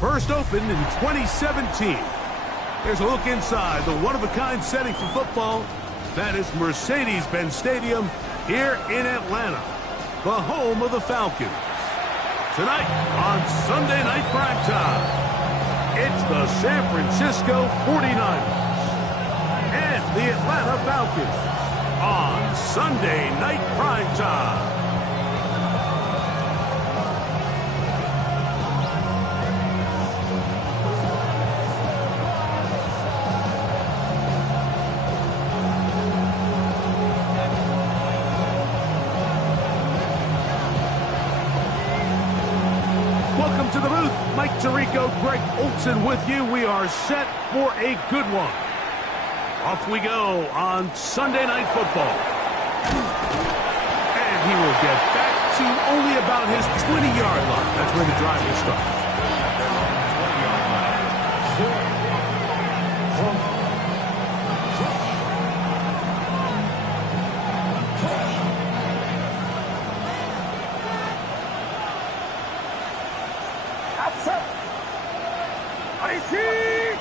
First opened in 2017. Here's a look inside the one-of-a-kind setting for football. That is Mercedes-Benz Stadium here in Atlanta, the home of the Falcons. Tonight on Sunday Night Primetime, it's the San Francisco 49ers and the Atlanta Falcons on Sunday Night Primetime. Welcome to the booth. Mike Tirico, Greg Olsen with you. We are set for a good one. Off we go on Sunday Night Football. And he will get back to only about his 20-yard line. That's where the drive will start.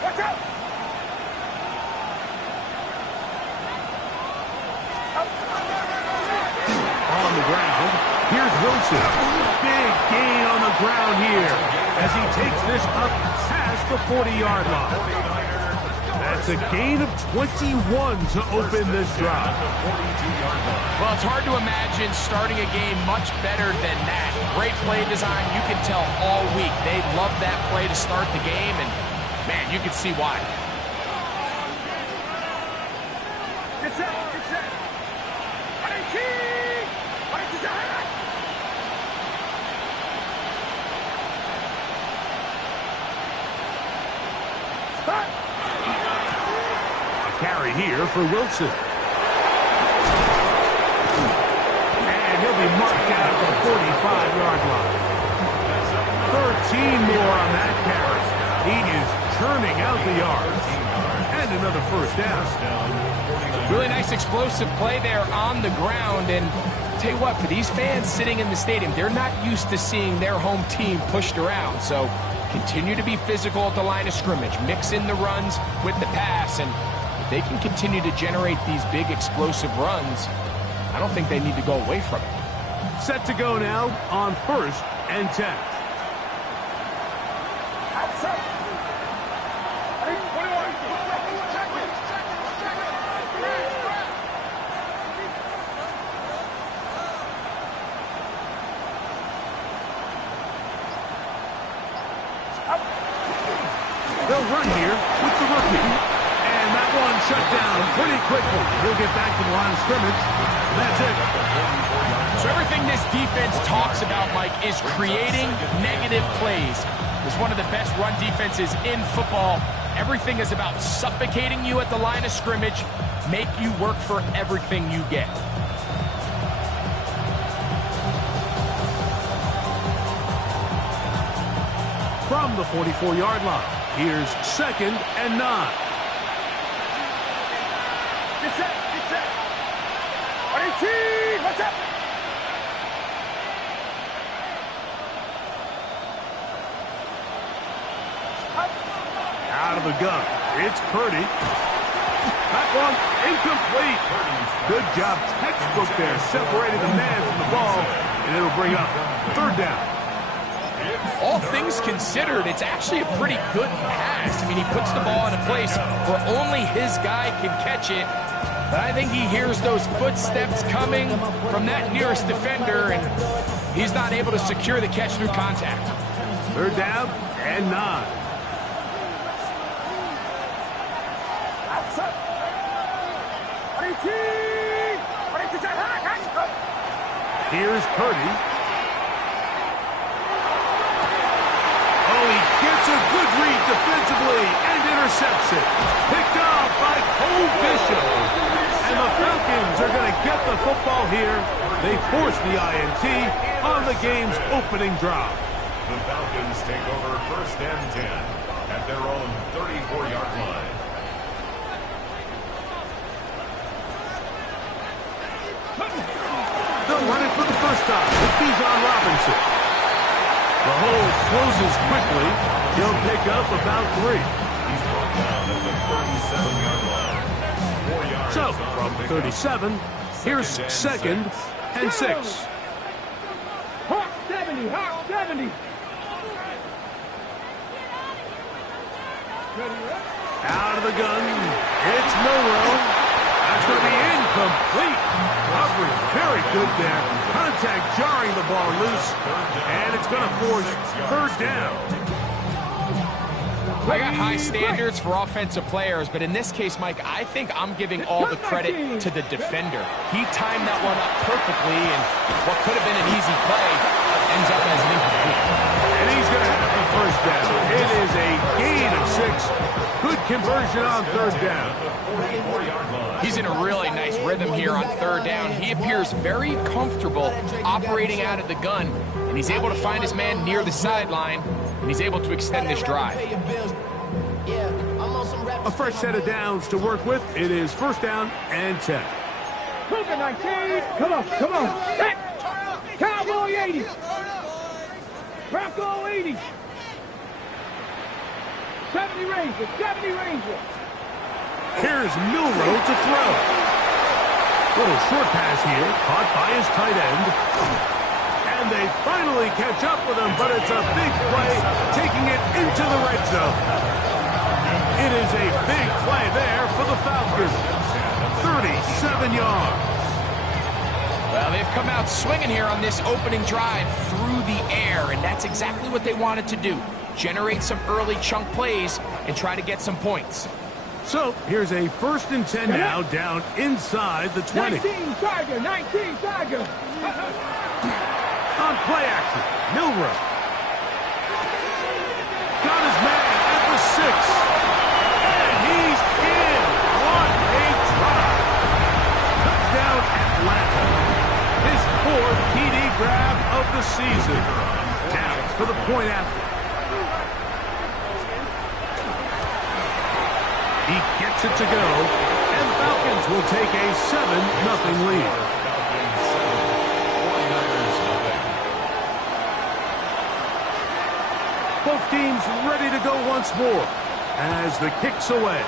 Watch out! On the ground, here's Wilson. Big gain on the ground here as he takes this up past the 40-yard line. That's a gain of 21 to open this drive. Well, it's hard to imagine starting a game much better than that. Great play design. You can tell all week they love that play to start the game, and man, you can see why. Get set! Get set! Start! A carry here for Wilson. And he'll be marked out at the 45-yard line. 13 more on that carry. He is turning out the yards. And another first down. Really nice explosive play there on the ground. And tell you what, for these fans sitting in the stadium, they're not used to seeing their home team pushed around. So continue to be physical at the line of scrimmage. Mix in the runs with the pass. And if they can continue to generate these big explosive runs, I don't think they need to go away from it. Set to go now on 1st and 10. Outside! They'll run here with the rookie. And that one shut down pretty quickly. He'll get back to the line of scrimmage. That's it. So everything this defense talks about, Mike, is creating negative plays. It's one of the best run defenses in football. Everything is about suffocating you at the line of scrimmage, make you work for everything you get. From the 44-yard line, here's 2nd and 9. Get set, get set. 18, what's up? Out of the gun, it's Purdy. That one incomplete. Good job, textbook there, separating the man from the ball, and it'll bring up 3rd down. All things considered, it's actually a pretty good pass. I mean, he puts the ball in a place where only his guy can catch it. But I think he hears those footsteps coming from that nearest defender, and he's not able to secure the catch through contact. 3rd down and 9. Here's Purdy. Oh, he gets a good read defensively and intercepts it. Picked off by Cole Bishop. And the Falcons are going to get the football here. They force the INT on the game's opening drive. The Falcons take over 1st and 10 at their own 34-yard line. They'll run it for the first time with Bijan Robinson. The hole closes quickly. He'll pick up about 3. He's brought down at the 37-yard line. 4 yards So, from from 37, here's 2nd and 6. Hawk 70, Hawk 70. Out of the gun, it's Milroe. That's going to be incomplete. Coverage very good there. Contact jarring the ball loose, and it's going to force 3rd down. I got high standards for offensive players, but in this case, Mike, I think I'm giving all the credit to the defender. He timed that one up perfectly, and what could have been an easy play ends up as an incomplete. And he's going to have the 1st down. It is a gain of 6. Good conversion on 3rd down. He's in a really nice rhythm here on 3rd down. He appears very comfortable operating out of the gun, and he's able to find his man near the sideline, and he's able to extend this drive. A fresh set of downs to work with. It is 1st down and 10. Cougar 19. Come on, come on. Hey. Cowboy 80. Bronco 80. 70 Ranger, 70 Ranger. Here's Milroe to throw. Little short pass here, caught by his tight end. And they finally catch up with him, but it's a big play, taking it into the red zone. It is a big play there for the Falcons. 37 yards. Well, they've come out swinging here on this opening drive through the air, and that's exactly what they wanted to do. Generate some early chunk plays and try to get some points. So, here's a 1st and 10 now, down inside the 20. 19 Tiger, 19 Tiger. On play action, Milroe. Got his man at the 6. And he's in. What a drive. Touchdown, Atlanta. His 4th TD grab of the season. Now for the point after. He gets it to go, and Falcons will take a 7-0 lead. Both teams ready to go once more as the kick's away.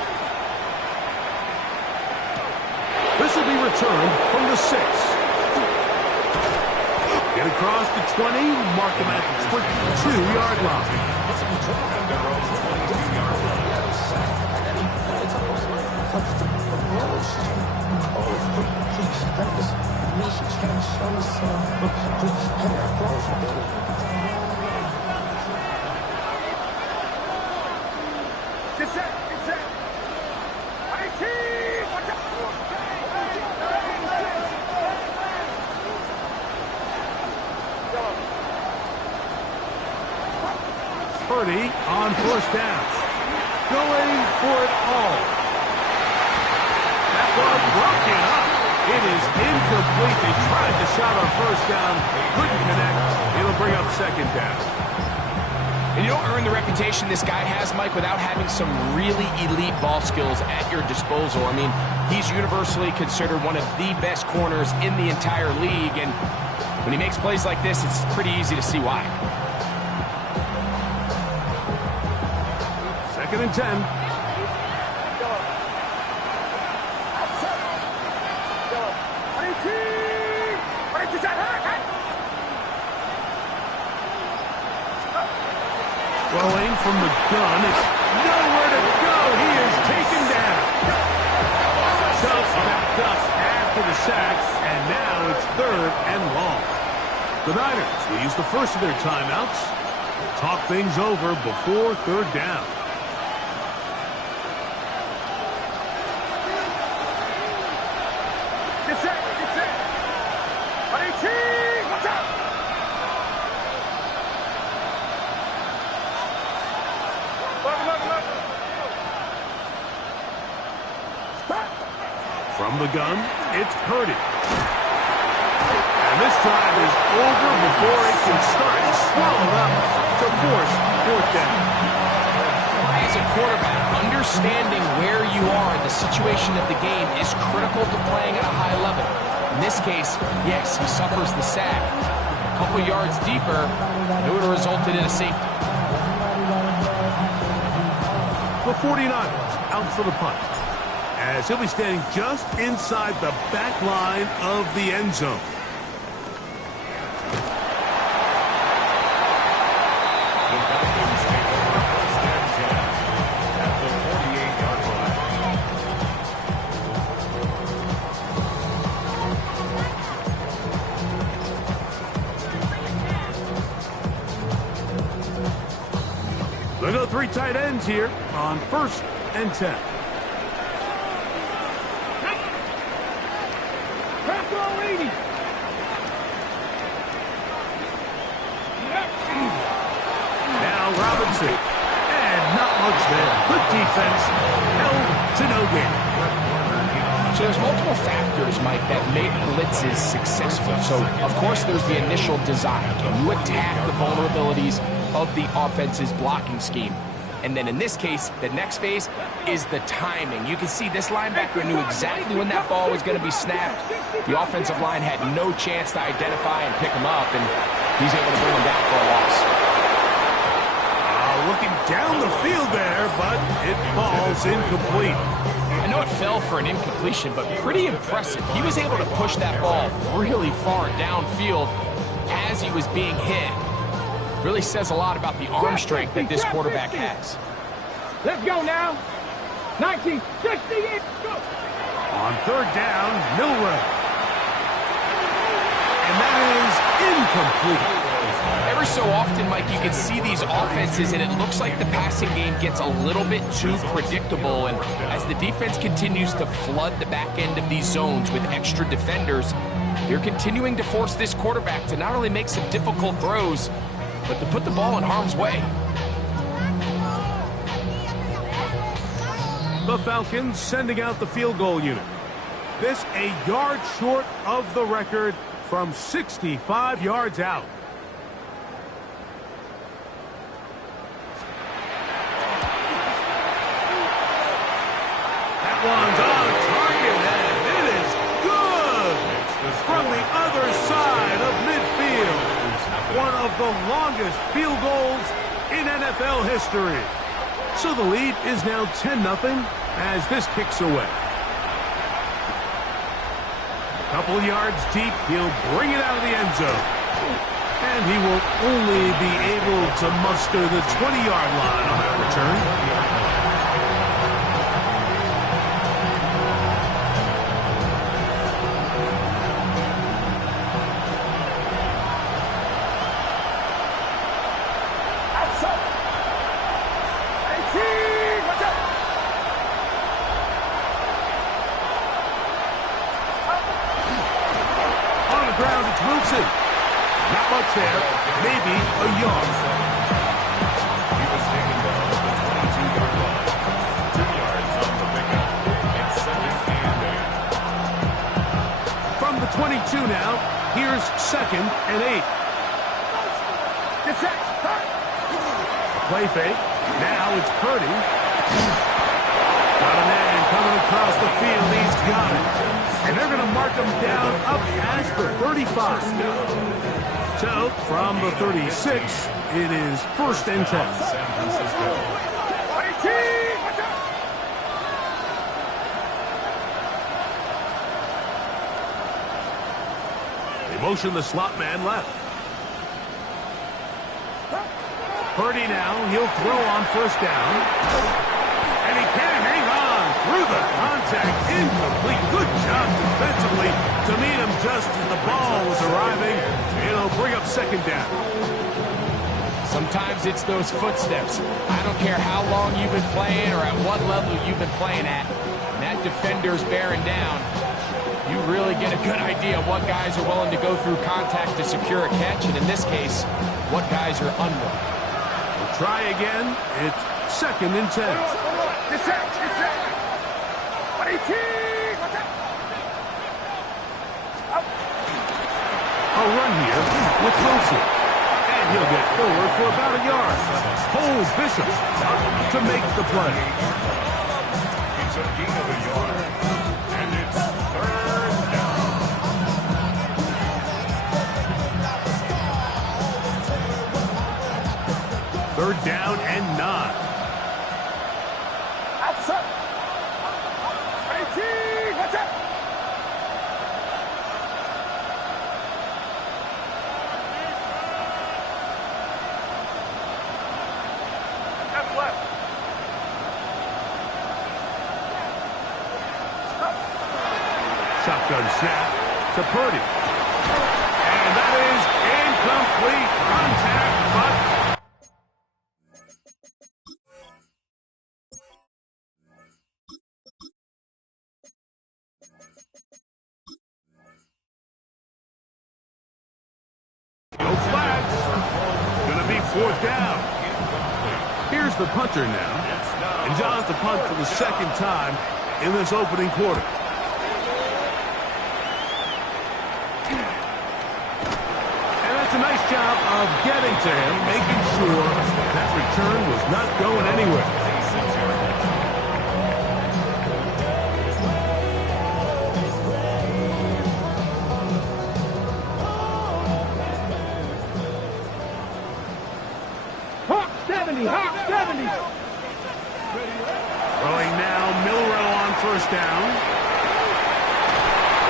This will be returned from the 6. Get across the 20, mark him at the 22-yard line. Get set. Get set. 18. Watch out. Purdy on first down. Going for it all. That ball broken up. It is incomplete. They tried the shot on first down. Couldn't connect. It'll bring up second down. And you don't earn the reputation this guy has, Mike, without having some really elite ball skills at your disposal. I mean, he's universally considered one of the best corners in the entire league. And when he makes plays like this, it's pretty easy to see why. 2nd and 10. Throwing from the gun. It's nowhere to go. He is taken down. Just backed up after the sack, and now it's 3rd and long. The Niners will use the first of their timeouts. Talk things over before 3rd down. Get set. Get set. 18. Watch out. From the gun, it's Purdy. And this drive is over before it can start. It's swallowed up to force 4th down. As a quarterback, understanding where you are in the situation of the game is critical to playing at a high level. In this case, yes, he suffers the sack. A couple yards deeper, it would have resulted in a safety. The 49ers out for the punt, as he'll be standing just inside the back line of the end zone. The Falcons take over 1st and 10 at the 48-yard line. They go 3 tight ends here on 1st and 10. Now Robinson. And not much there. Good defense. Held to no gain. So there's multiple factors, Mike, that make blitzes successful. So, of course, there's the initial design. Can you attack the vulnerabilities of the offense's blocking scheme? And then in this case, the next phase is the timing. You can see this linebacker knew exactly when that ball was going to be snapped. The offensive line had no chance to identify and pick him up, and he's able to bring him down for a loss. Looking down the field there, but it falls incomplete. I know it fell for an incompletion, but pretty impressive. He was able to push that ball really far downfield as he was being hit. Really says a lot about the arm strength that this quarterback has. Let's go now. 1968. Go. On 3rd down, Milrow. And that is incomplete. Every so often, Mike, you can see these offenses, and it looks like the passing game gets a little bit too predictable. And as the defense continues to flood the back end of these zones with extra defenders, they're continuing to force this quarterback to not only make some difficult throws, but to put the ball in harm's way. The Falcons sending out the field goal unit. This a yard short of the record from 65 yards out. That one's on target, and it is good from the other side of midfield. One of the longest field goals in NFL history. So the lead is now 10-0 as this kicks away. A couple of yards deep, he'll bring it out of the end zone. And he will only be able to muster the 20-yard line on that return. Here's 2nd and 8. Play fake. Now it's Purdy. Got a man coming across the field. He's got it. And they're going to mark him down up past the 35. So, from the 36, it is 1st and 10. San Francisco. They motion the slot man left. Purdy now, he'll throw on 1st down. And he can't hang on through the contact. Incomplete. Good job defensively to meet him just as the ball was arriving. It'll bring up 2nd down. Sometimes it's those footsteps. I don't care how long you've been playing or at what level you've been playing at. When that defender's bearing down, you really get a good idea of what guys are willing to go through contact to secure a catch, and in this case, what guys are unwilling. We'll try again. It's 2nd and 10. A run here with Wilson. And he'll get forward for about a yard. Holds Bishop up to make the play. It's a gain of a yard. And it's 3rd down. 3rd down and 9. Outside. 18. Watch out. Shotgun snap to Purdy. And that is incomplete. Contact, but no flags. Gonna be 4th down. Here's the punter now. And John's the punt for the 2nd time in this opening quarter. A nice job of getting to him, making sure that return was not going anywhere. Hawk 70. Throwing now, Milrow on 1st down.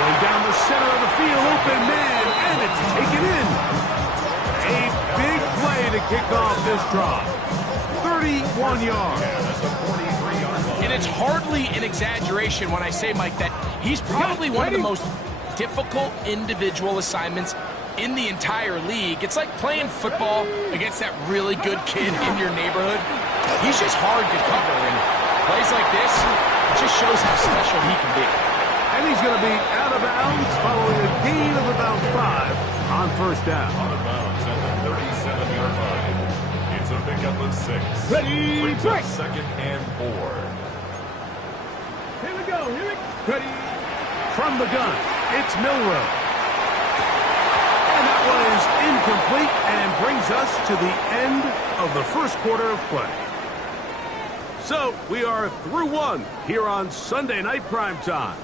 Going down the center of the field, open man, and it's taken in. A big play to kick off this drive. 31 yards. And it's hardly an exaggeration when I say, Mike, that he's probably one of the most difficult individual assignments in the entire league. It's like playing football against that really good kid in your neighborhood. He's just hard to cover, and plays like this just shows how special he can be. And he's going to be out of bounds following a gain of about 5 on 1st down. Out of bounds at the 37-yard line. It's a pickup of 6. Ready, Brings break. up 2nd and 4. Here we go. Ready. From the gun, it's Milrow. And that one is incomplete and brings us to the end of the 1st quarter of play. So, we are through 1 here on Sunday Night Primetime.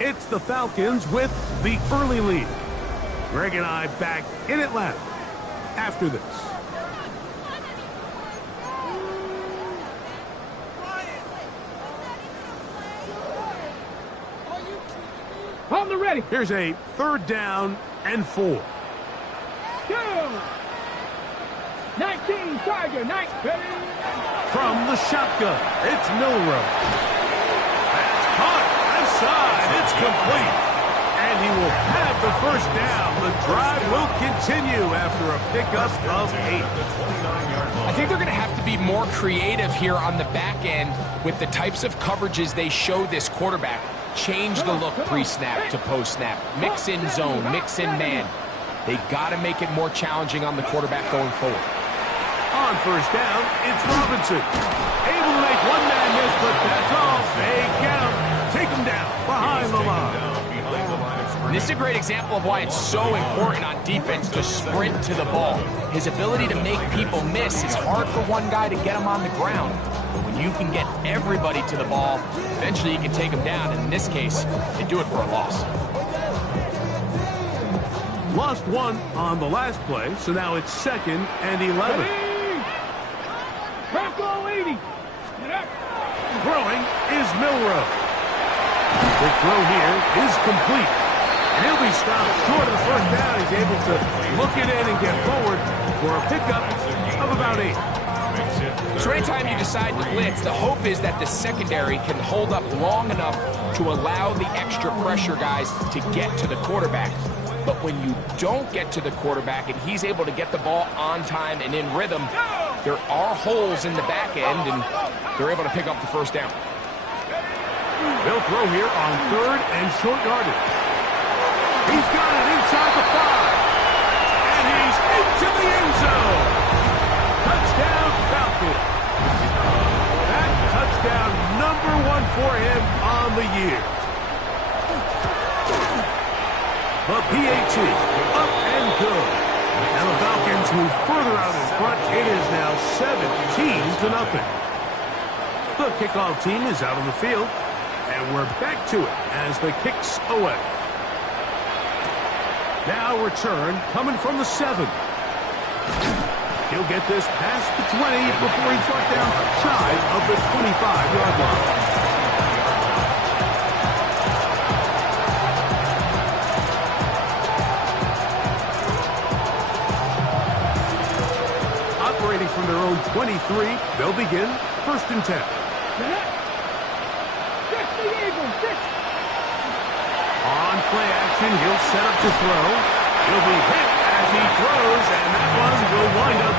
It's the Falcons with the early lead. Greg and I back in Atlanta after this. On the ready. Here's a 3rd down and 4. Go. 19, Tiger, 9, ready. From the shotgun, it's Milrow. That's caught outside. It's complete. And he will have the 1st down. The drive will continue after a pickup of 8. I think they're going to have to be more creative here on the back end with the types of coverages they show this quarterback. Change the look pre-snap to post-snap. Mix in zone, mix in man. They got to make it more challenging on the quarterback going forward. On 1st down, it's Robinson. Able to make one man miss, but that's all. They get him. Take him down behind the line. And this is a great example of why it's so important on defense to sprint to the ball. His ability to make people miss is hard for one guy to get him on the ground. But when you can get everybody to the ball, eventually you can take them down. And in this case, they do it for a loss. Lost one on the last play, so now it's 2nd and 11. Tackle 80. Throwing is Milroe. The throw here is complete. And he'll be stopped short of the first down. He's able to look it in and get forward for a pickup of about 8. So anytime you decide to blitz, the hope is that the secondary can hold up long enough to allow the extra pressure guys to get to the quarterback. But when you don't get to the quarterback and he's able to get the ball on time and in rhythm, there are holes in the back end, and they're able to pick up the first down. They'll throw here on 3rd and short yardage. He's got it inside the 5. And he's into the end zone. Touchdown, Falcons. That touchdown number 1 for him on the year. The PAT, up and good. And the Falcons move further out in front. It is now 17-0. The kickoff team is out on the field. And we're back to it as the kick's away. Now return coming from the 7. He'll get this past the 20 before he's brought down shy of the 25-yard line. Operating from their own 23, they'll begin 1st and 10. On play action, he'll set up to throw. He'll be hit as he throws, and that one will wind up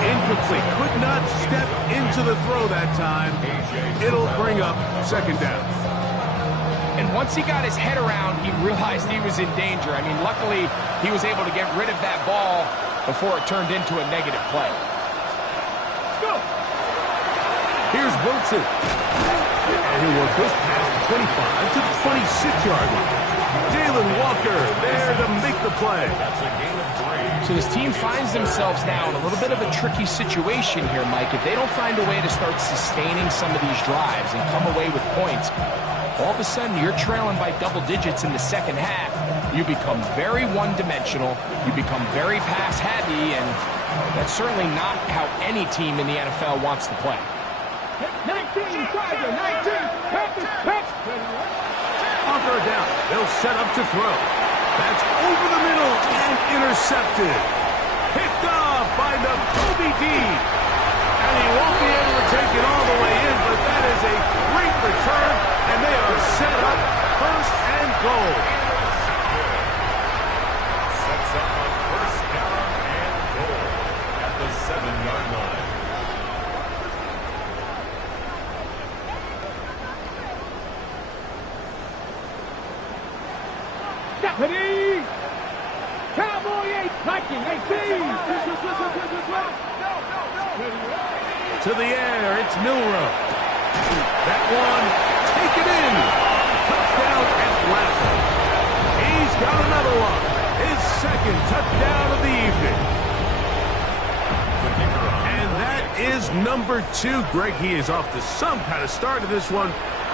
incomplete. Could not step into the throw that time. It'll bring up 2nd down. And once he got his head around, he realized he was in danger. I mean, luckily, he was able to get rid of that ball before it turned into a negative play. Go. Here's Wilson. And he'll work this past the 25 to the 26-yard line. Jalen Walker there to make the play. That's a gain of 3. So this team finds themselves now in a little bit of a tricky situation here, Mike. If they don't find a way to start sustaining some of these drives and come away with points, all of a sudden you're trailing by double digits in the second half. You become very one-dimensional. You become very pass-heavy, and that's certainly not how any team in the NFL wants to play. 19, Tiger, 19, On 3rd down, they'll set up to throw. That's over the middle and intercepted. Picked off by Kobe D. And he won't be able to take it all the way in, but that is a great return, and they are set up 1st and goal. Sets up a 1st down and goal at the 7-yard line. Deputy! Cowboy 8, Viking 18! To the air, it's Milroe. That one, take it in. Touchdown, Atlanta. He's got another one. His 2nd touchdown of the evening. And that is number 2. Greg, he is off to some kind of start to this one.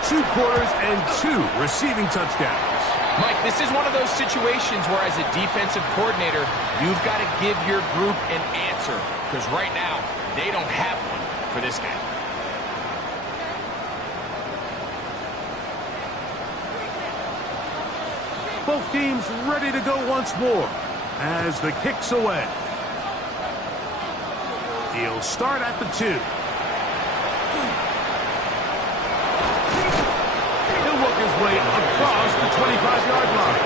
2 quarters and 2 receiving touchdowns. Mike, this is one of those situations where as a defensive coordinator, you've got to give your group an answer. Because right now, they don't have one for this guy. Both teams ready to go once more as the kick's away. He'll start at the 2. He'll work his way across the 25-yard line.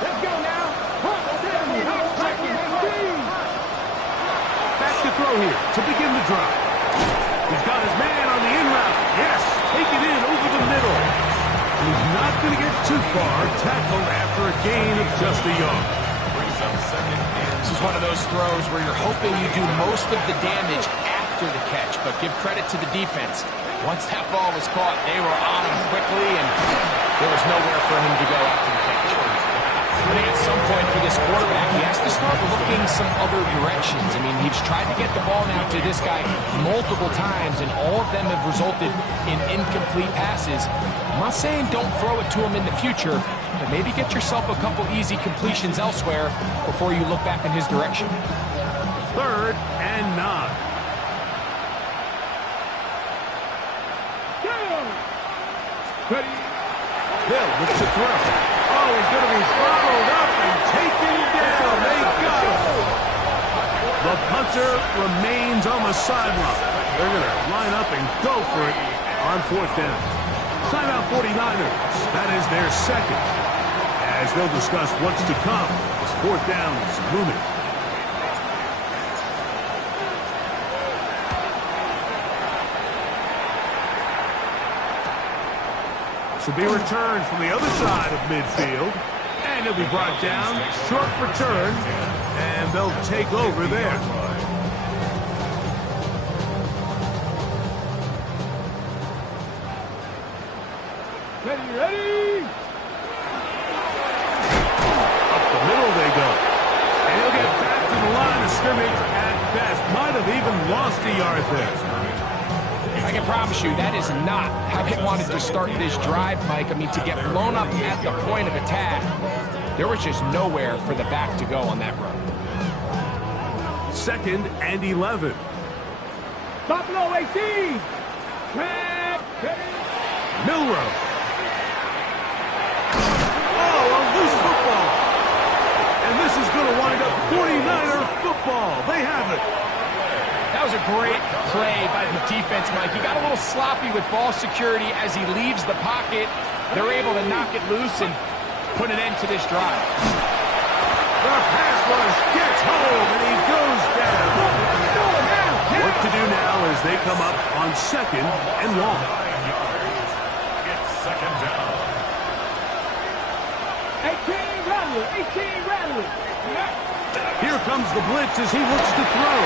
Let's go now. Back to throw here to begin the drive. He's got his man on the in route. Yes, take it in over the middle. He's not going to get too far. Tackled after a gain of just a yard. This is one of those throws where you're hoping you do most of the damage after the catch, but give credit to the defense. Once that ball was caught, they were on him quickly, and there was nowhere for him to go after the catch. I think at some point for this quarterback, he has to start looking some other directions. I mean, he's tried to get the ball now to this guy multiple times, and all of them have resulted in incomplete passes. I'm not saying don't throw it to him in the future, but maybe get yourself a couple easy completions elsewhere before you look back in his direction. 3rd and 9. Ready. Hill looks to throw. Oh, he's going to be followed up and taken down. They got him. The punter remains on the sideline. They're going to line up and go for it on 4th down. Timeout 49ers. That is their second. As they'll discuss what's to come as 4th down is looming. This will be returned from the other side of midfield. And he'll be brought down. Short return. And they'll take over there. Ready. Up the middle they go. And he'll get back to the line of scrimmage at best. Might have even lost a yard there. I can promise you that is not how they wanted to start this drive, Mike. I mean, to get blown up at the point of attack, there was just nowhere for the back to go on that run. 2nd and 11. Buffalo 18. Milrow. Oh, a loose football. And this is going to wind up 49er football. They have it. That was a great play by the defense, Mike. He got a little sloppy with ball security as he leaves the pocket. They're able to knock it loose and put an end to this drive. The pass rush gets home, and he goes down. What to do now as they come up on 2nd and long. It's 2nd down. 18 Rattler. Here comes the blitz as he looks to throw.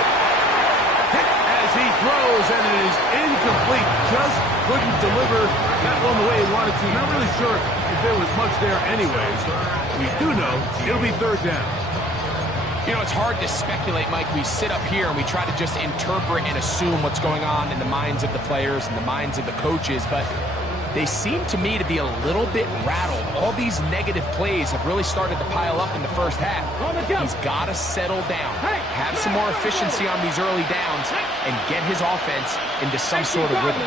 Hit as he throws, and it is incomplete. Just couldn't deliver that one the way he wanted to. Not really sure if there was much there anyways. We do know it'll be 3rd down. You know, it's hard to speculate, Mike. We sit up here and we try to just interpret and assume what's going on in the minds of the players and the minds of the coaches, but they seem to me to be a little bit rattled. All these negative plays have really started to pile up in the first half. He's got to settle down, have some more efficiency on these early downs, and get his offense into some sort of rhythm.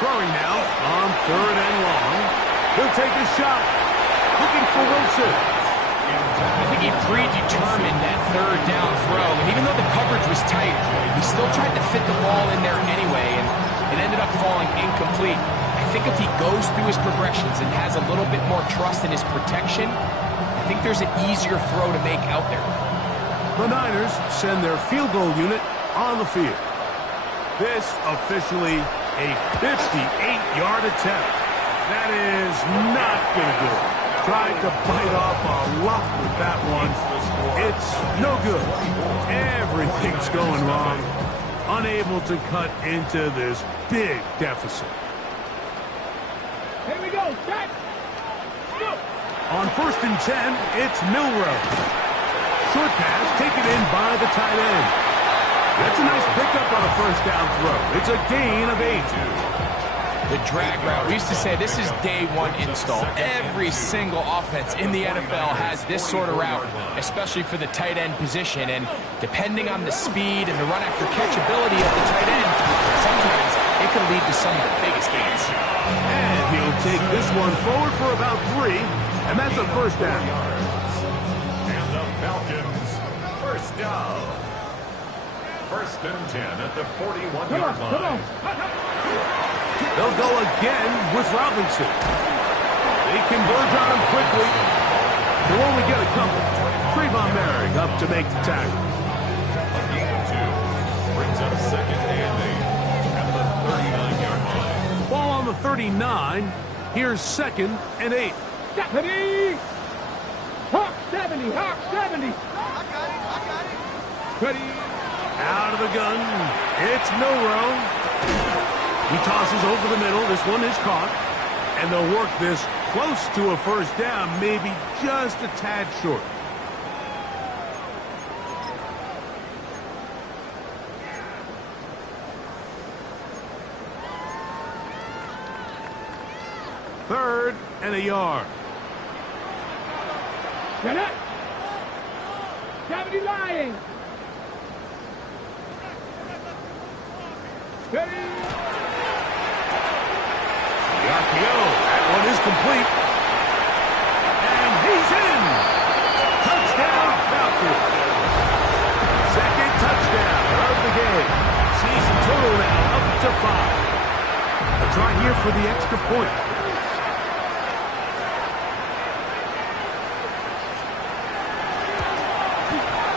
Throwing now on 3rd and long. He'll take a shot. Looking for Wilson. I think he predetermined that 3rd down throw, and even though the coverage was tight, he still tried to fit the ball in there anyway, and it ended up falling incomplete. I think if he goes through his progressions and has a little bit more trust in his protection, I think there's an easier throw to make out there. The Niners send their field goal unit on the field. This officially a 58-yard attempt. That is not going to do it. Tried to bite off a lot with that one. It's no good. Everything's going wrong. Unable to cut into this big deficit. Here we go. Set. Go. On 1st and 10, it's Milrow. Short pass taken in by the tight end. That's a nice pickup on a 1st down throw. It's a gain of 8. The drag route. We used to say this is day one install. Every single offense in the NFL has this sort of route, especially for the tight end position. And depending on the speed and the run after catch ability of the tight end, sometimes it can lead to some of the biggest gains. And he'll take this one forward for about 3, and that's a 1st down. And the Falcons, 1st down. 1st and 10 at the 41-yard line. Come on. They'll go again with Robinson. They converge on him quickly. They'll only get a couple. Trayvon Merrick up to make the tackle. second and 8 at the 39-yard line. Ball on the 39. Here's second and 8. Ready? Hawk 70, Hawk 70. I got it. Ready? Out of the gun. It's Milrow. He tosses over the middle. This one is caught. And they'll work this close to a first down, maybe just a tad short. Third and a yard. Get it. 70 lying. Ready? The RPO. That one is complete. And he's in. Touchdown, Falcons. Second touchdown of the game. Season total now up to 5. A try here for the extra point.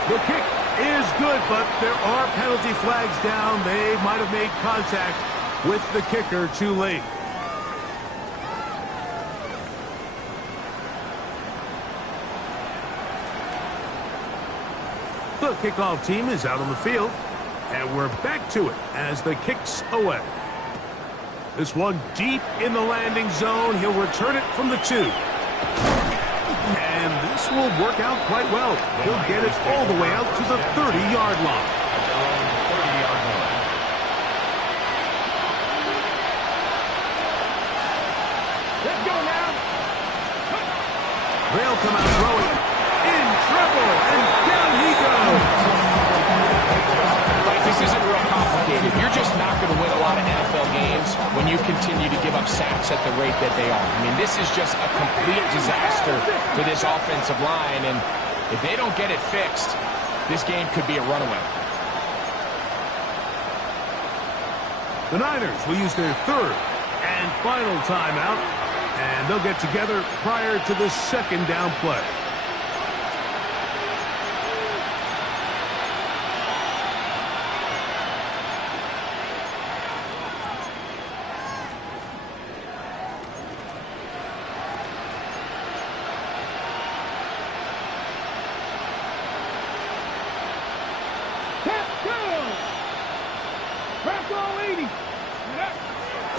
The kick is good, but there are penalty flags down. They might have made contact with the kicker too late. The kickoff team is out on the field, and we're back to it as the kick's away. This one deep in the landing zone. He'll return it from the 2. And this will work out quite well. He'll get it all the way out to the 30-yard line. Let's go now. They'll come out throwing in trouble, and down he goes. Like, this isn't real complicated. You're just not going to win a lot of NFL games when you continue to give up sacks at the rate that they are. I mean, this is just a complete disaster for this offensive line, and if they don't get it fixed, this game could be a runaway. The Niners will use their third and final timeout, and they'll get together prior to the second down play.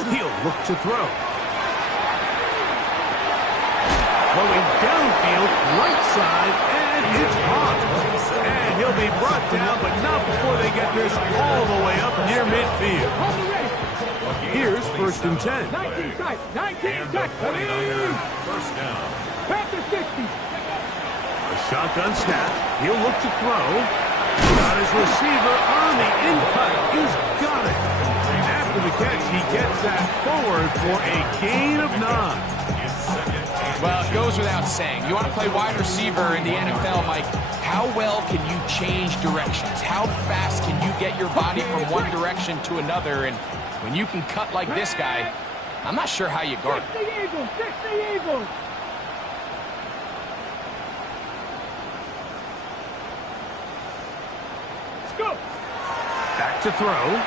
He'll look to throw. Going downfield, right side, and it's caught. And he'll be brought down, but not before they get this all the way up near midfield. Here's first and 10. 19 tight, 19 tight. First down. Back to 60. A shotgun snap. He'll look to throw. Got his receiver on the in-cut. He's got it. After the catch, he gets that forward for a gain of 9. Well, it goes without saying. You want to play wide receiver in the NFL, Mike, how well can you change directions? How fast can you get your body from one direction to another? And when you can cut like this guy, I'm not sure how you guard. 60 Eagles, 60 Eagles. Let's go. Back to throw.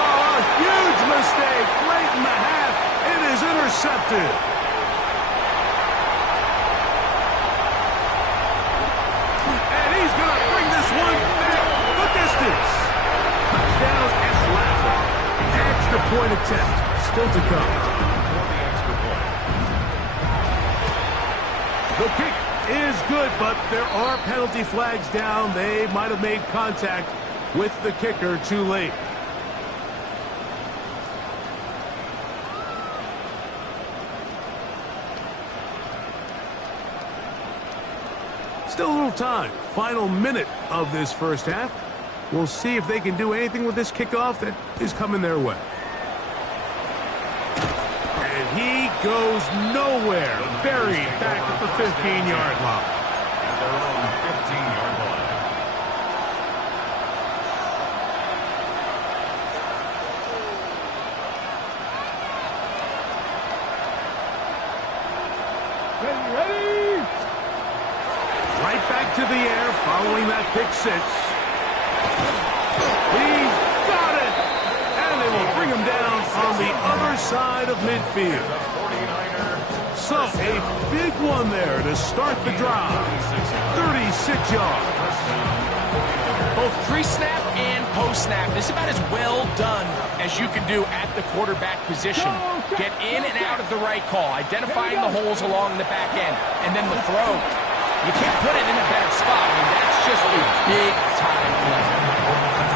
Oh, a huge mistake late in the half. It is intercepted. And he's going to bring this one back the distance. Touchdown Atlanta. Extra point attempt still to come. The kick is good, but there are penalty flags down. They might have made contact with the kicker too late. Still a little time. Final minute of this first half. We'll see if they can do anything with this kickoff that is coming their way. And he goes nowhere. Buried back at the 15-yard line. At their own 15-yard line. Ready? Right back to the air following that pick six. He's got it! And they will bring him down on the other side of midfield. So, a big one there to start the drive. 36 yards. Both pre-snap and post-snap. This is about as well done as you can do at the quarterback position. Get in and out of the right call, identifying the holes along the back end, and then the throw. You can't put it in a better spot. I mean, that's just a big-time play.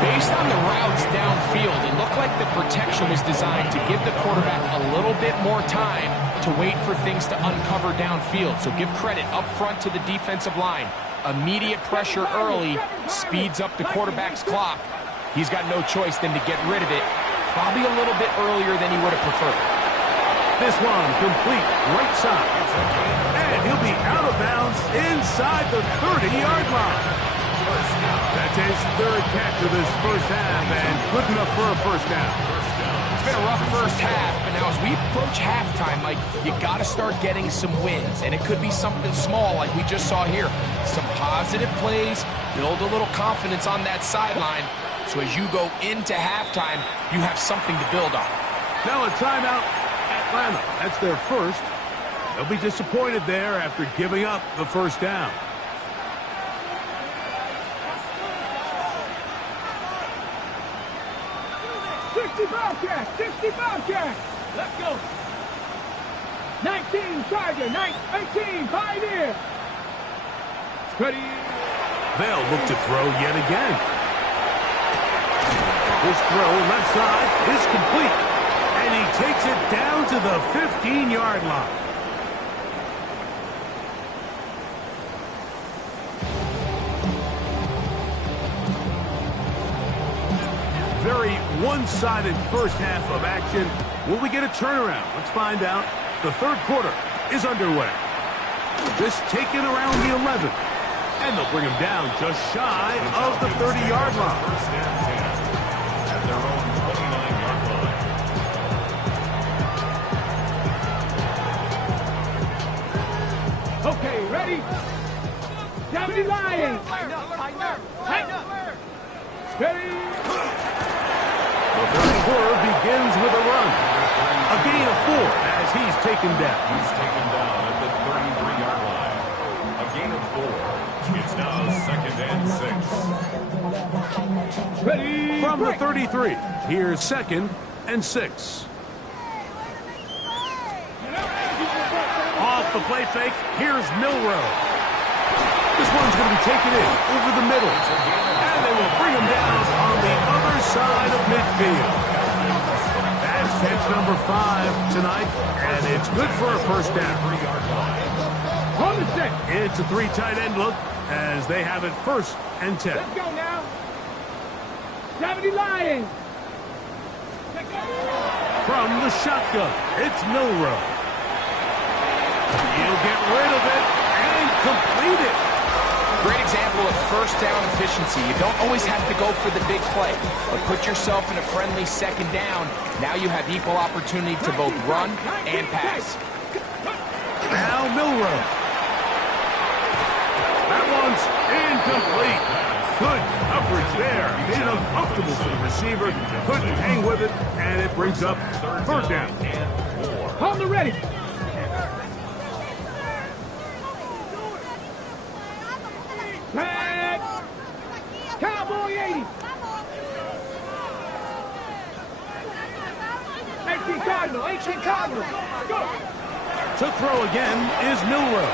Based on the routes downfield, it looked like the protection was designed to give the quarterback a little bit more time to wait for things to uncover downfield. So give credit up front to the defensive line. Immediate pressure early speeds up the quarterback's clock. He's got no choice than to get rid of it, probably a little bit earlier than he would have preferred. This one complete right side. And he'll be out of bounds inside the 30-yard line. That's his third catch of this first half, and good enough for a first down. It's been a rough first half, but now as we approach halftime, Mike, you got to start getting some wins, and it could be something small like we just saw here. Some positive plays, build a little confidence on that sideline, so as you go into halftime, you have something to build on. Now a timeout, Atlanta. That's their first. They'll be disappointed there after giving up the first down. Bobcat, 60 Bobcat. Let's go. 19 Charger, 18 Pioneer. Ready. They'll look to throw yet again. His throw left side is complete. And he takes it down to the 15-yard line. Very one-sided first half of action. Will we get a turnaround? Let's find out. The third quarter is underway. This taken around the 11. And they'll bring him down just shy of the 30-yard line. First and 10 at their own 29-yard line. Okay, ready? Deputy Lions. Ready. The third quarter begins with a run. A gain of 4 as he's taken down. He's taken down at the 33-yard line. A gain of 4. It's now 2nd and 6. Ready. From the 33, here's 2nd and 6. Off the play fake, here's Milrow. This one's going to be taken in over the middle. And they will bring him down on the other side of midfield. That's catch number 5 tonight, and it's good for a first down. On the set. It's a 3 tight end look as they have it 1st and 10. Let's go now. Deputy Lions. From the shotgun, it's Milrow. He'll get rid of it and complete it. Great example of first down efficiency. You don't always have to go for the big play, but put yourself in a friendly second down. Now you have equal opportunity to both run and pass. Now Milrow. That one's incomplete. Good coverage there. Made it uncomfortable for the receiver. Couldn't hang with it, and it brings up 3rd down. On the ready. Tag. Cowboy 80. 18 Cardinal, 18 Cardinal. Go. To throw again is Milrow.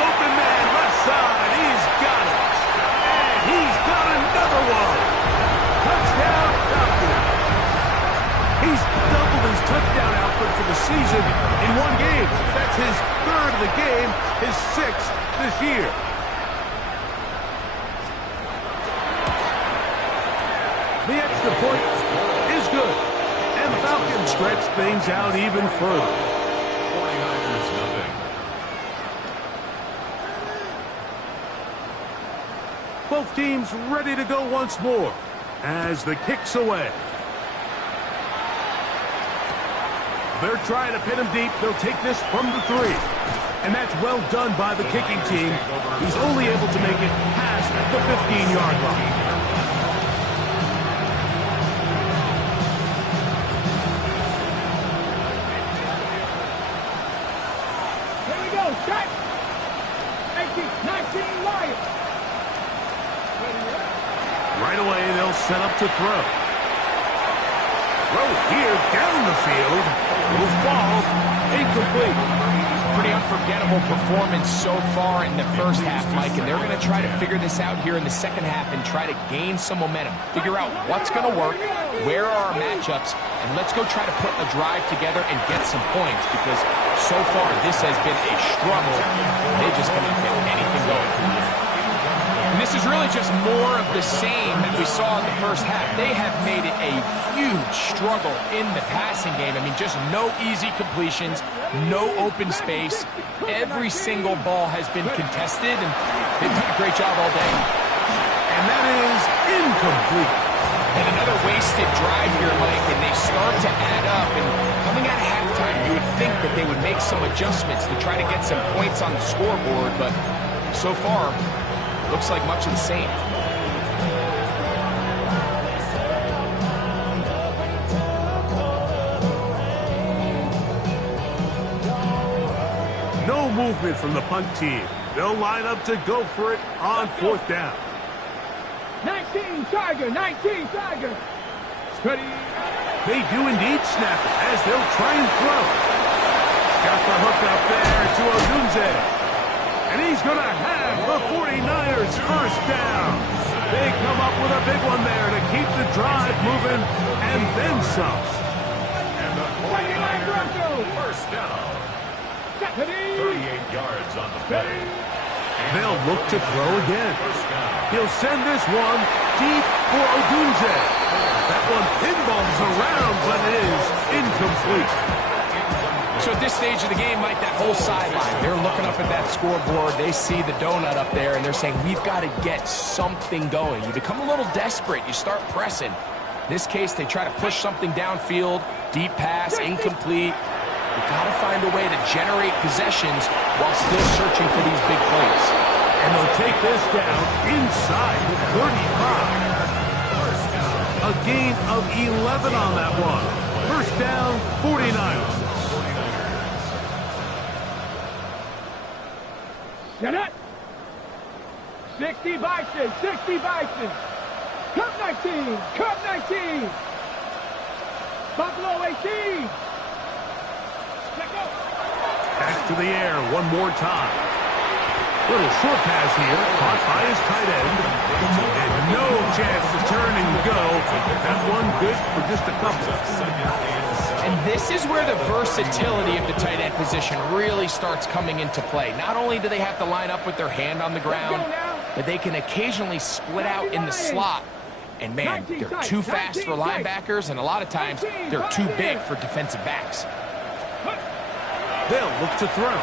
Open man left side. He's got it. And he's got another one. Touchdown Falcons. He's doubled his touchdown output for the season in one game. That's his 3rd of the game, his 6th this year. The extra point is good. And the Falcons stretch things out even further. 49ers nothing. Both teams ready to go once more as the kick's away. They're trying to pin him deep. They'll take this from the 3. And that's well done by the kicking team. He's only able to make it past the 15-yard line. Here we go. Start. 18, 19, Lions. Right away, they'll set up to throw. Throw here down the field. Will fall. Incomplete. Pretty unforgettable performance so far in the first half, Mike, and they're going to try to figure this out here in the second half and try to gain some momentum. Figure out what's going to work, where are our matchups, and let's go try to put a drive together and get some points, because so far this has been a struggle. They just cannot get anything going from here. And this is really just more of the same that we saw in the first half. They have made it a huge struggle in the passing game. I mean, just no easy completions, no open space. Every single ball has been contested, and they've done a great job all day. And that is incomplete. And another wasted drive here, Mike, and they start to add up. And coming out of halftime, you would think that they would make some adjustments to try to get some points on the scoreboard, but so far, looks like much of the same. No movement from the punt team. They'll line up to go for it on 4th down. 19, Tiger. 19, Tiger. Ready. They do indeed snap it as they'll try and throw. Got the hook up there to Odunze. And he's going to have the 49ers first down. They come up with a big one there to keep the drive moving, and then some. And the 49ers first down. 38 yards on the play. They'll look to throw again. He'll send this one deep for Odunze. That one pinballs around, but it is incomplete. So at this stage of the game, Mike, that whole sideline, they're looking up at that scoreboard. They see the donut up there, and they're saying, we've got to get something going. You become a little desperate. You start pressing. In this case, they try to push something downfield, deep pass, incomplete. You've got to find a way to generate possessions while still searching for these big plays. And they'll take this down inside the 35. A gain of 11 on that one. First down, 49ers. Get it. 60 Bison. 60 Bison. Cup 19. Cup 19. Buffalo 18. Let go. Back to the air one more time. Little short pass here, caught by his tight end. And no chance to turn and go. That one good for just a couple. And this is where the versatility of the tight end position really starts coming into play. Not only do they have to line up with their hand on the ground, but they can occasionally split out in the slot. And man, they're too fast for linebackers, and a lot of times they're too big for defensive backs. They'll look to throw.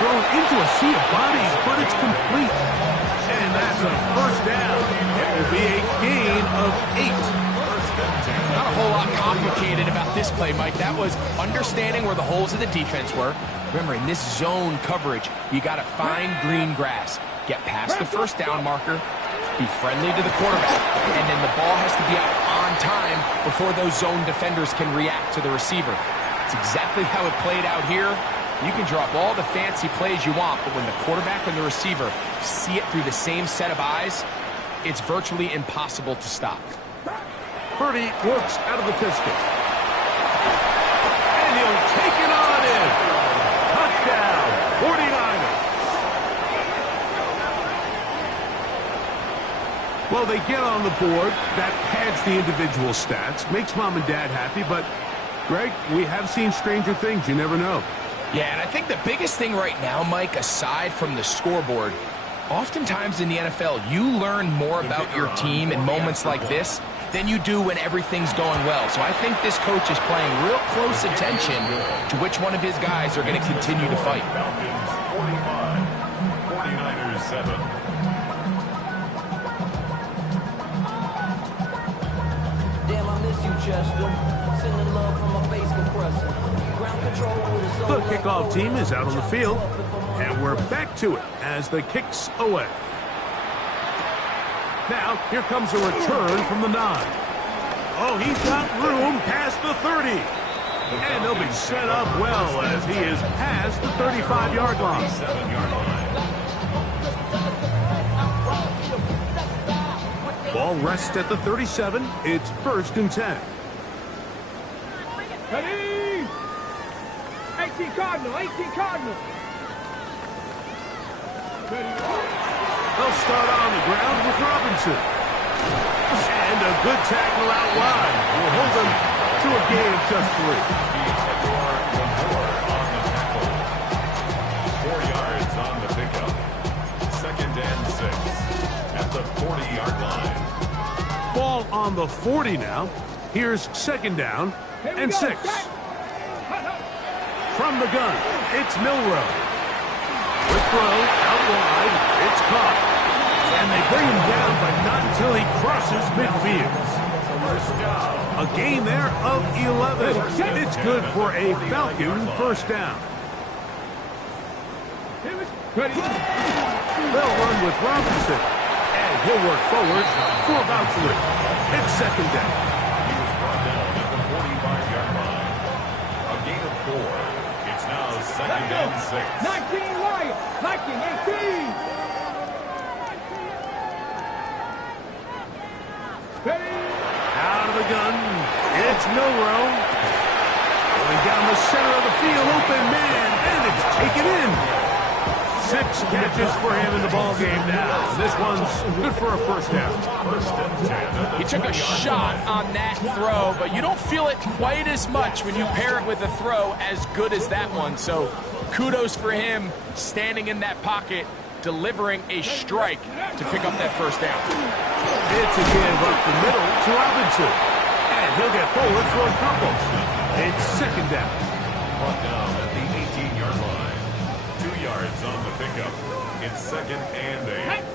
Thrown into a sea of bodies, but it's complete. And that's a first down. It will be a gain of 8. Not a whole lot complicated about this play, Mike. That was understanding where the holes of the defense were. Remember, in this zone coverage, you got to find green grass. Get past the first down marker, be friendly to the quarterback, and then the ball has to be out on time before those zone defenders can react to the receiver. It's exactly how it played out here. You can drop all the fancy plays you want, but when the quarterback and the receiver see it through the same set of eyes, it's virtually impossible to stop. Purdy works out of the pistol. And he'll take it on in. Touchdown, 49ers. Well, they get on the board. That pads the individual stats, makes mom and dad happy, but, Greg, we have seen stranger things. You never know. Yeah, and I think the biggest thing right now, Mike, aside from the scoreboard, oftentimes in the NFL, you learn more about your team in moments like this than you do when everything's going well. So I think this coach is playing real close attention to which one of his guys are going to continue to fight. Falcons 45, 49ers 7. Damn, I miss The kickoff team is out on the field, and we're back to it as the kick's away. Now, here comes a return from the 9. Oh, he's got room past the 30. And they'll be set up well as he is past the 35-yard line. Ball rests at the 37. It's 1st and 10. Ready? 18 Cardinal, 18 Cardinal. They'll start on the ground with Robinson. And a good tackle out wide will hold them to a gain of just 3. 4 yards on the pickup. 2nd and 6 at the 40-yard line. Ball on the 40 now. Here's 2nd down and 6. From the gun, it's Milrow. The throw out wide. It's caught. And they bring him down, but not until he crosses midfield. A gain there of 11. It's good for a Falcon 1st down. They'll run with Robinson. And he'll work forward for about 3. It's 2nd down. He was brought down at the 45-yard line. A gain of 4. It's now 2nd and 6. 19 Lions, 19, 18. Out of the gun, it's Milrow. Going down the center of the field, open man, and it's taken in. 6 catches for him in the ball game now. This one's good for a 1st down. He took a shot on that throw, but you don't feel it quite as much when you pair it with a throw as good as that one. So kudos for him standing in that pocket, delivering a strike to pick up that 1st down. It's a give up the middle to Robinson. And he'll get forward for a couple. It's 2nd down. Brought down at the 18-yard line. 2 yards on the pickup. It's 2nd and 8.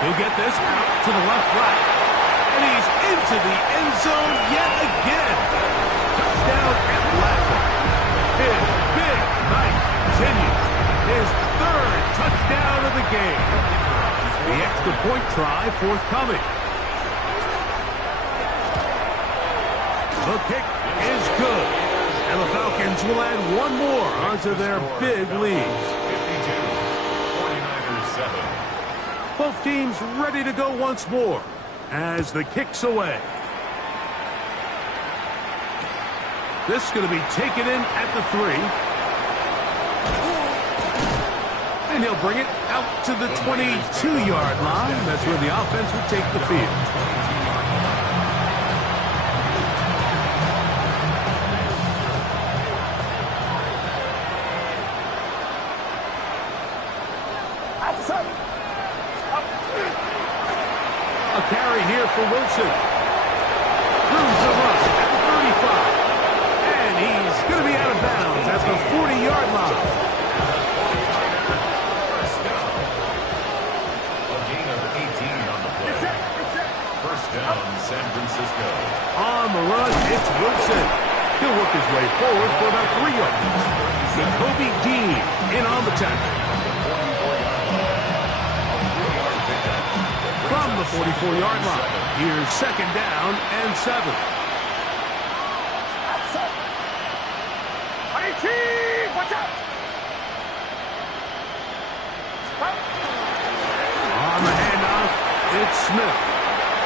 He'll get this out to the left flat. And he's into the end zone yet again. Touchdown Atlanta. His big night continues. His 3rd touchdown of the game. The extra point try forthcoming. The kick is good. And the Falcons will add one more onto their big lead. 52, 49ers 7. Both teams ready to go once more as the kick's away. This is going to be taken in at the 3. And he'll bring it out to the 22-yard line. That's where the offense will take the field. A carry here for Wilson. Room to run at the 35. And he's going to be out of bounds at the 40-yard line. First down. A gain of 18 on the play. 1st down, San Francisco. On the run, it's Wilson. He'll work his way forward for about 3 yards. Jacoby Dean in on the tackle. From the 44-yard line, here's 2nd down and 7. Watch out! On the handoff, it's Smith.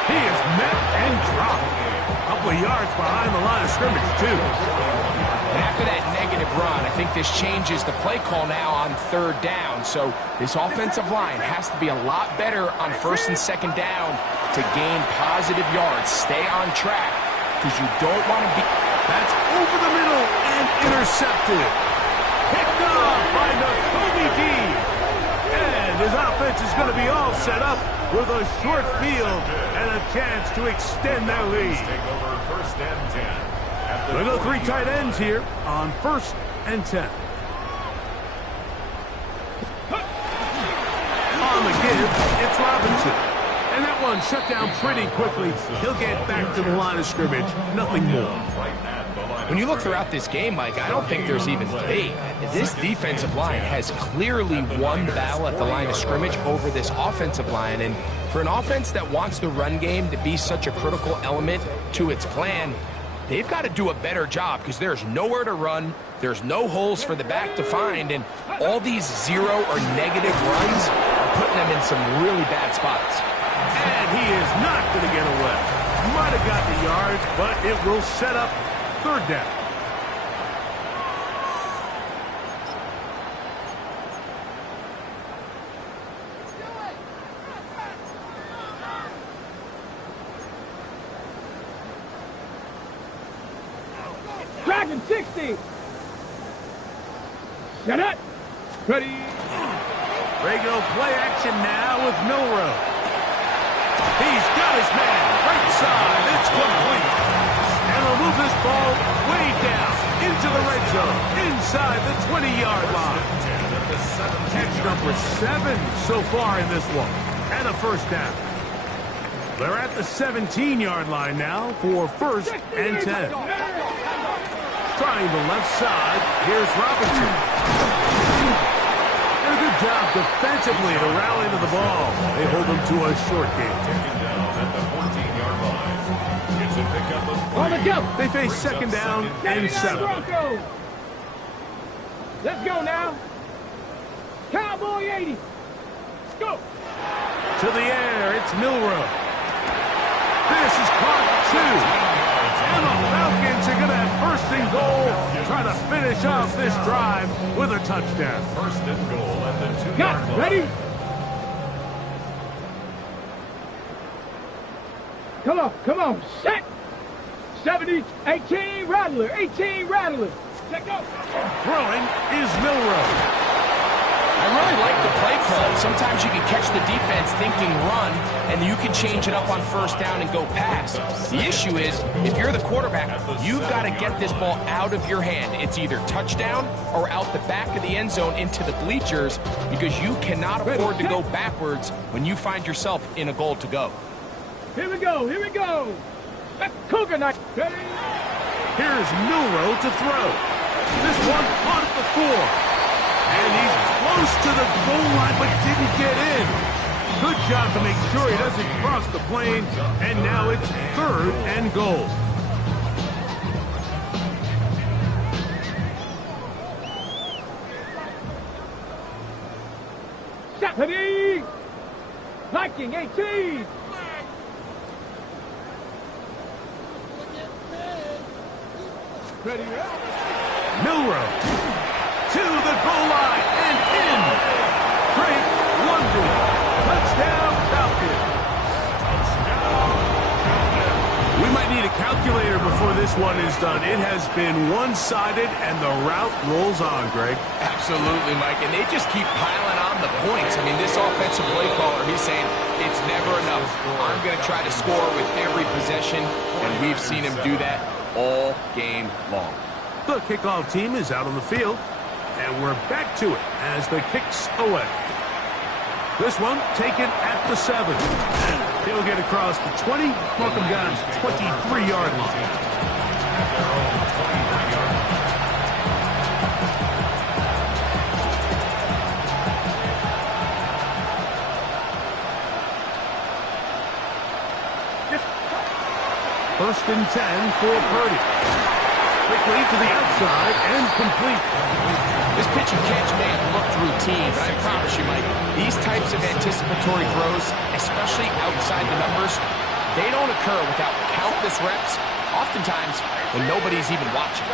He is met and dropped. A couple of yards behind the line of scrimmage, too. And after that negative run, I think this changes the play call now on 3rd down. So this offensive line has to be a lot better on 1st and 2nd down to gain positive yards. Stay on track because you don't want to be... That's over the middle and intercepted. Picked off by Jacoby Dean. And his offense is going to be all set up with a short field and a chance to extend their lead. Take over 1st and 10. Look at the 3 tight ends here on 1st and 10. On the give, it's Robinson. And that one shut down pretty quickly. He'll get back to the line of scrimmage. Nothing more. When you look throughout this game, Mike, I don't think there's even debate. This defensive line has clearly won the battle at the line of scrimmage over this offensive line. And for an offense that wants the run game to be such a critical element to its plan, they've got to do a better job because there's nowhere to run. There's no holes for the back to find. And all these zero or negative runs are putting them in some really bad spots. And he is not going to get away. Might have got the yards, but it will set up third down. Dragon 60. Set it. Ready. Regular play action now with Milrow. He's got his man. Right side. It's complete. And they'll move this ball way down into the red zone. Inside the 20-yard line. Catch number 7 so far in this one. And a first down. They're at the 17-yard line now for first and 10. Trying the left side. Here's Robinson. And a good job defensively to rally to the ball. They hold them to a short game. Taken down at the 14-yard line. It's a pickup of 3. On the go. They face second down and 7. Broncos. Let's go now. Cowboy 80. Go. To the air, it's Milrow. This is caught 2. And the Falcons are going to have first and goal, trying to finish off this drive with a touchdown. First and goal at the 2-yard Got line. ready. Come on, set. 70, 18, Rattler, 18, Rattler. Check go. Throwing is Milrow. I really like the play call. Sometimes you can catch the defense thinking run, and you can change it up on first down and go pass. The issue is, if you're the quarterback, you've got to get this ball out of your hand. It's either touchdown or out the back of the end zone into the bleachers because you cannot afford to go backwards when you find yourself in a goal to go. Here we go, here we go. That's Cougar night. Ready? Here's Milrow to throw. This one caught at the 4. And he's close to the goal line, but didn't get in. Good job to make sure he doesn't cross the plane. And now it's third and goal. Ready? Viking 18. Ready? Milrow to the goal line and in. Drake London. Touchdown Falcons. We might need a calculator before this one is done. It has been one-sided and the route rolls on, Greg. Absolutely, Mike, and they just keep piling on the points. I mean, this offensive play caller, he's saying it's never enough. I'm going to try to score with every possession, and we've seen him do that all game long. The kickoff team is out on the field, and we're back to it as the kicks away. This one taken at the 7. He'll get across the 20, mark him down to 23-yard line. First and 10 for Purdy. Quickly to the outside and complete. This pitch and catch may have looked routine, but I promise you, Mike, these types of anticipatory throws, especially outside the numbers, they don't occur without countless reps, oftentimes when nobody's even watching.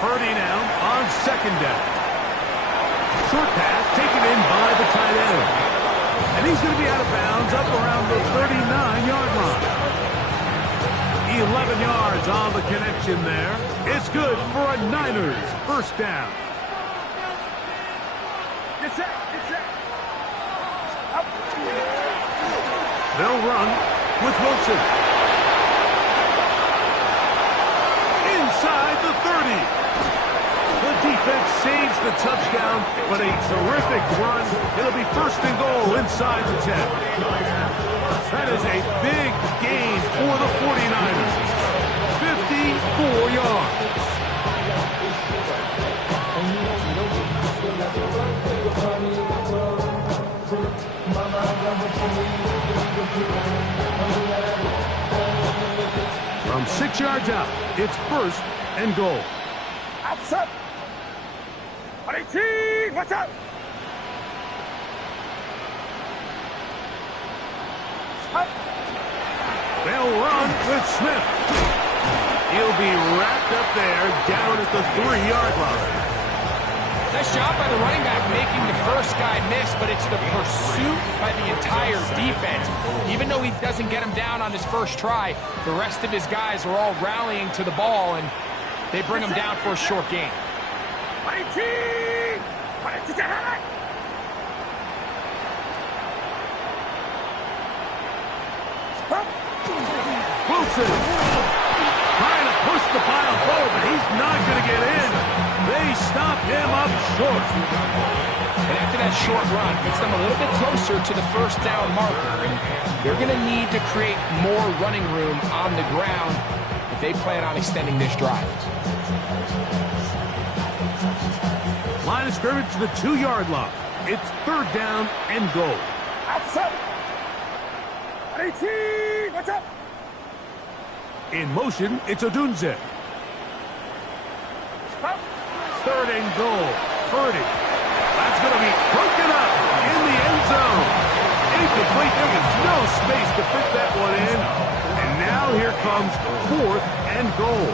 Purdy now on second down. Short pass taken in by the tight end. And he's going to be out of bounds up around the 39-yard line. 11 yards on the connection there. It's good for a Niners first down. Get set, get set. They'll run with Wilson. Inside the 30. The defense saves the touchdown, but a terrific run. It'll be first and goal inside the 10. That is a big gain for the 49ers. 54 yards. From 6 yards out, it's first and goal. Outside. 18, watch out. They'll run with Smith. He'll be wrapped up there down at the 3-yard line. Nice job by the running back making the first guy miss, but it's the pursuit by the entire defense. Even though he doesn't get him down on his first try, the rest of his guys are all rallying to the ball, and they bring him down for a short gain. Wilson trying to push the pile forward, but he's not going to get in. They stop him up short. And after that short run, gets them a little bit closer to the first down marker. And they're going to need to create more running room on the ground if they plan on extending this drive. Line of scrimmage to the 2-yard line. It's third down and goal. Outside. 18, watch out. In motion, it's Odunze. Third and goal. Purdy. That's going to be broken up in the end zone. Incomplete. There was no space to fit that one in. And now here comes fourth and goal.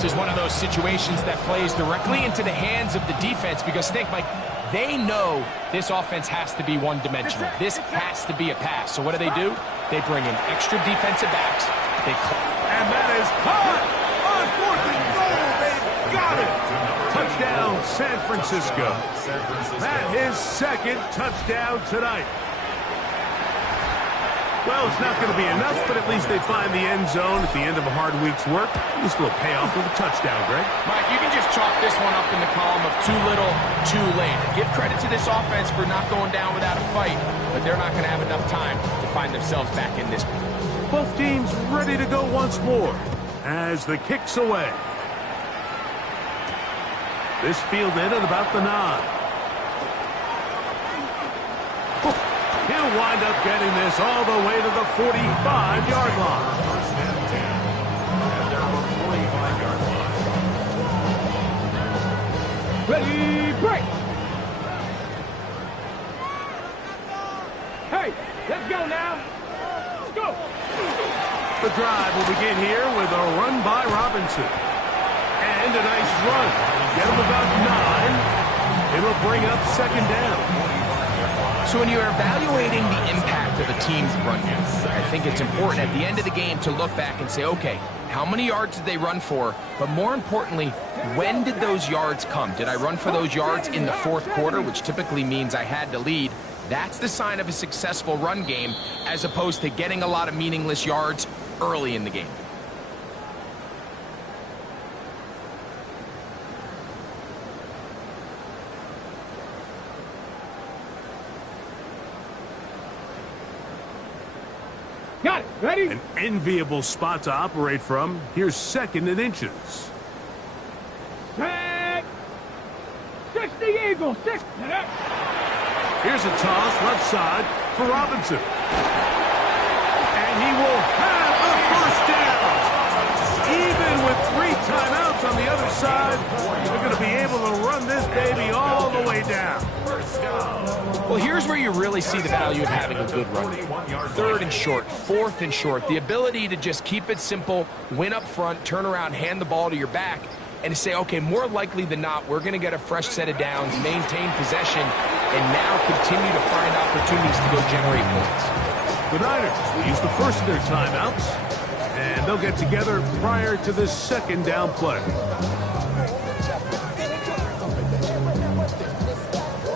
This is one of those situations that plays directly into the hands of the defense because think, Mike, they know this offense has to be one-dimensional. This has to be a pass. So what do? They bring in extra defensive backs. And that is caught on fourth and goal. They've got it. Touchdown, San Francisco. That his second touchdown tonight. Well, it's not going to be enough, but at least they find the end zone at the end of a hard week's work. Just a little payoff with a touchdown, Greg. Mike, you can just chalk this one up in the column of too little, too late. Give credit to this offense for not going down without a fight, but they're not going to have enough time to find themselves back in this one. Both teams ready to go once more as the kick's away. This fielded at about the 9. He'll wind up getting this all the way to the 45-yard line. First and 10 at their 45-yard line. Ready, break. Hey, let's go now. Let's go. The drive will begin here with a run by Robinson. And a nice run. Get him about 9. It'll bring up second down. So when you're evaluating the impact of a team's run game, I think it's important at the end of the game to look back and say, okay, how many yards did they run for? But more importantly, when did those yards come? Did I run for those yards in the fourth quarter, which typically means I had to lead? That's the sign of a successful run game, as opposed to getting a lot of meaningless yards early in the game. Got it. Ready? An enviable spot to operate from. Here's second and inches. Set. 60 Eagles. 6. Here's a toss left side for Robinson. And he will have a first down. Even with 3 timeouts on the other side, they're going to be able to run this baby all the way down. First down. Well, here's where you really see the value of having a good run. Third and short, fourth and short. The ability to just keep it simple, win up front, turn around, hand the ball to your back, and to say, okay, more likely than not, we're going to get a fresh set of downs, maintain possession, and now continue to find opportunities to go generate points. The Niners will use the first of their timeouts, and they'll get together prior to this second down play.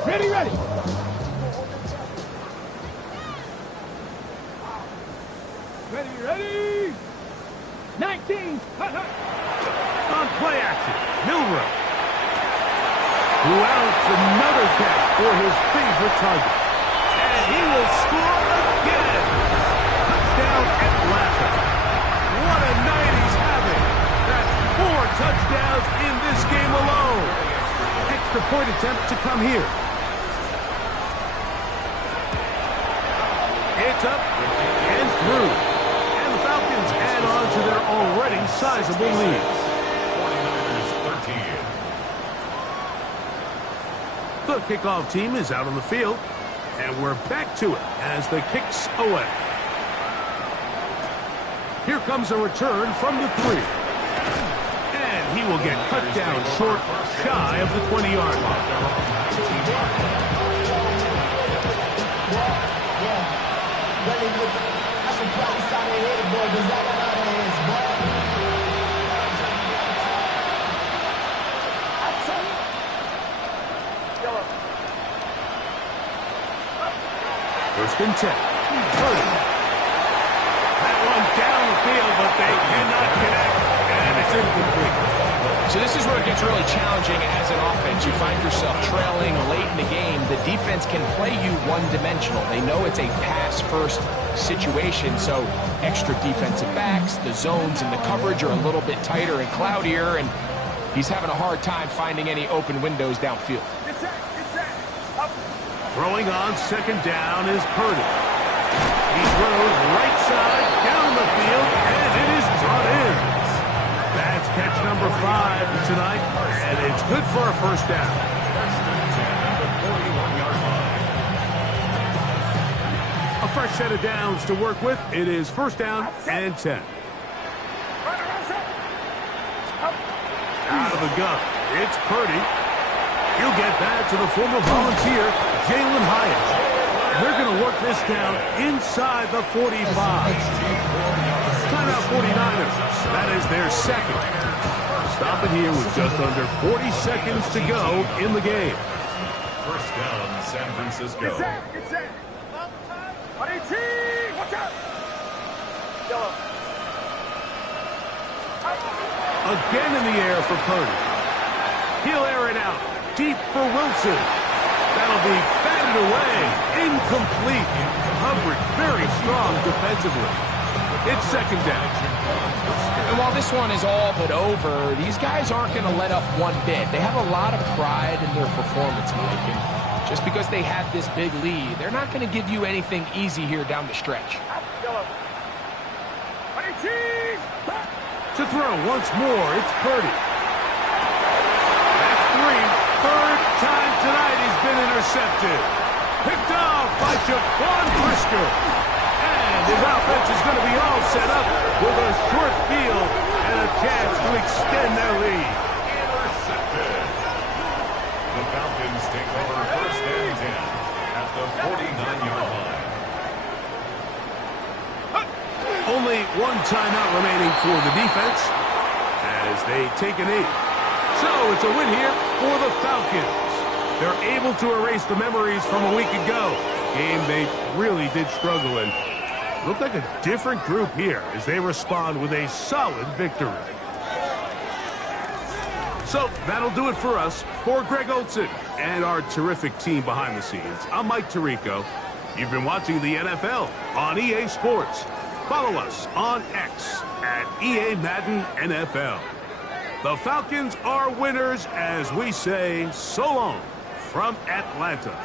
Ready, ready. Ready, ready. 19. Hut, hut. On play action, Milrow. Out another catch for his favorite target. And he will score again. Touchdown Atlanta. What a night he's having. That's 4 touchdowns in this game alone. Extra point attempt to come here. It's up and through. And the Falcons add on to their already sizable lead. 49ers 13. The kickoff team is out on the field, and we're back to it as the kick's away. Here comes a return from the 3. And he will get cut down short, shy of the 20-yard line. First and 10. Purdy. That one down the field, but they cannot connect, and it's incomplete. So this is where it gets really challenging as an offense. You find yourself trailing late in the game. The defense can play you one-dimensional. They know it's a pass-first situation, so extra defensive backs, the zones and the coverage are a little bit tighter and cloudier, and he's having a hard time finding any open windows downfield. Throwing on second down is Purdy. He throws right side down the field, and it is brought in. That's catch number 5 tonight, and it's good for a first down. A fresh set of downs to work with. It is first down and 10. Out of the gun, it's Purdy. He'll get that to the former Volunteer, Jalen Hyatt. They're going to work this down inside the 45. Timeout 49ers. That is their second. Stop it here with just under 40 seconds to go in the game. First down, San Francisco. Again in the air for Purdy. He'll air it out. Deep for Wilson. That'll be batted away. Incomplete. Coverage very strong defensively. It's second down. And while this one is all but over, these guys aren't going to let up one bit. They have a lot of pride in their performance, Mike. And just because they have this big lead, they're not going to give you anything easy here down the stretch. To throw once more, it's Purdy. That's 3. Third time tonight he's been intercepted. Picked off by Jaquan Brisker. And his offense is going to be all set up with a short field and a chance to extend their lead. Intercepted. The Falcons take over first and 10 at the 49-yard line. Only one timeout remaining for the defense as they take a knee. So it's a win here for the Falcons. They're able to erase the memories from a week ago. Game they really did struggle in. Look like a different group here as they respond with a solid victory. So that'll do it for us. For Greg Olson and our terrific team behind the scenes, I'm Mike Tirico. You've been watching the NFL on EA Sports. Follow us on X at EA Madden NFL. The Falcons are winners as we say so long from Atlanta.